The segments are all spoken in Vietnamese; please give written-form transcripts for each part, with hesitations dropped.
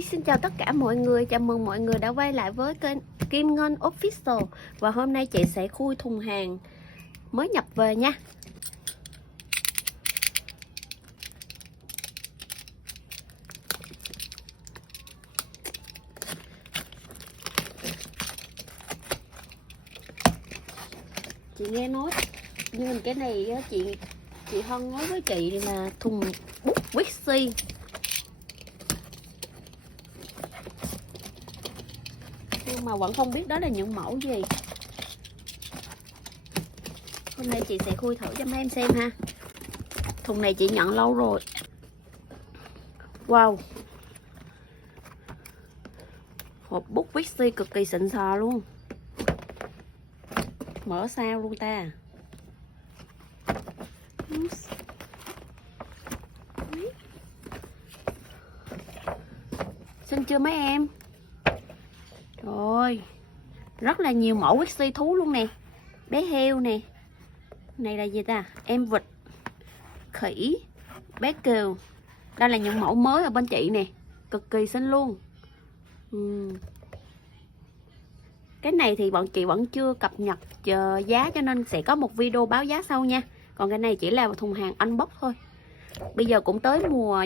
Hi, xin chào tất cả mọi người. Chào mừng mọi người đã quay lại với kênh Kim Ngân Official. Và hôm nay chị sẽ khui thùng hàng mới nhập về nha. Chị nghe nói nhưng cái này chị Hân nói với chị là thùng bút Wixi. Nhưng mà vẫn không biết đó là những mẫu gì. Hôm nay chị sẽ khui thử cho mấy em xem ha. Thùng này chị nhận lâu rồi. Wow, hộp bút Wixi cực kỳ xịn sò luôn. Mở sao luôn ta. Xinh chưa mấy em? Rồi, rất là nhiều mẫu Wixi thú luôn nè. Bé heo nè. Này là gì ta? Em vịt, khỉ, bé cừu. Đây là những mẫu mới ở bên chị nè. Cực kỳ xinh luôn. Cái này thì bọn chị vẫn chưa cập nhật giá, cho nên sẽ có một video báo giá sau nha. Còn cái này chỉ là một thùng hàng unbox thôi. Bây giờ cũng tới mùa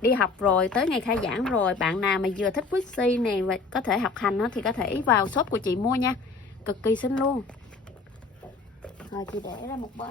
đi học rồi, tới ngày khai giảng rồi. Bạn nào mà vừa thích Wixi này và có thể học hành thì có thể vào shop của chị mua nha. Cực kỳ xinh luôn. Rồi chị để ra một bên.